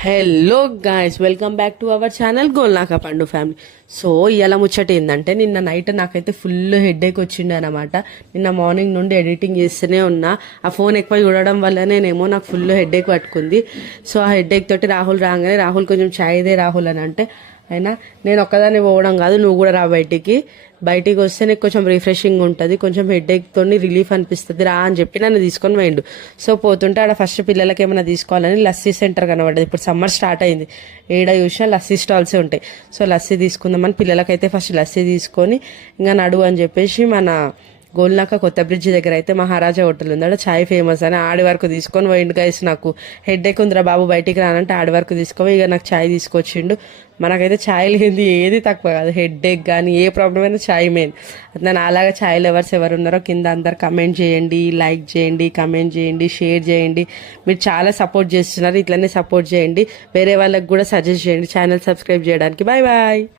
Hello guys, welcome back to our channel Golnaka పండు family. So ఇవాళ ముచ్చట ఏంటంటే, నిన్న నైట్ నాకైతే ఫుల్ హెడేక్ వచ్చిండే అనమాట. నిన్న మార్నింగ్ నుండి ఎడిటింగ్ చేస్తూనే ఉన్నా. ఆ ఫోన్ ఎక్కువ చూడడం వల్లనేమో నాకు ఫుల్ హెడేక్ పట్టుకుంది. సో ఆ హెడేక్ తోటి రాహుల్ రాగానే, రాహుల్ కొంచెం ఛాయ్దే రాహుల్ అని అంటే, అయినా నేను ఒక్కదాన్ని పోవడం కాదు, నువ్వు కూడా రా బయటికి వస్తే నీకు కొంచెం రిఫ్రెషింగ్ ఉంటుంది, కొంచెం హెడేక్తో రిలీఫ్ అనిపిస్తుంది రా అని చెప్పి నన్ను తీసుకొని పోయిండు. సో పోతుంటే ఆడ ఫస్ట్ పిల్లలకి ఏమైనా తీసుకోవాలని లస్సీ సెంటర్ కనబడ్డది. ఇప్పుడు సమ్మర్ స్టార్ట్ అయింది, ఏడ చూసినా లస్సీ స్టాల్సే ఉంటాయి. సో లస్సీ తీసుకుందామని పిల్లలకైతే ఫస్ట్ లస్సీ తీసుకొని ఇంకా నడువు అని చెప్పేసి మన గోల్నాక కొత్త బ్రిడ్జ్ దగ్గర అయితే మహారాజా హోటల్ ఉంది, అక్కడ ఛాయ్ ఫేమస్ అని ఆడి వరకు తీసుకొని పోయిండు. గైస్ నాకు హెడేక్ ఉందిరా బాబు బయటికి రానంటే ఆడి వరకు తీసుకో, ఇక నాకు ఛాయ్ తీసుకొచ్చిండు. మనకైతే ఛాయ్ లేనిది ఏది తక్కువ కాదు, హెడేక్ కానీ ఏ ప్రాబ్లం అయినా ఛాయ్ మెయిన్. నేను అలాగా ఛాయ్ లవర్స్ ఎవరు ఉన్నారో కింద అందరు కమెంట్ చేయండి, లైక్ చేయండి, కమెంట్ చేయండి, షేర్ చేయండి. మీరు చాలా సపోర్ట్ చేస్తున్నారు, ఇట్లనే సపోర్ట్ చేయండి. వేరే వాళ్ళకి కూడా సజెస్ట్ చేయండి ఛానల్ సబ్స్క్రైబ్ చేయడానికి. Bye bye.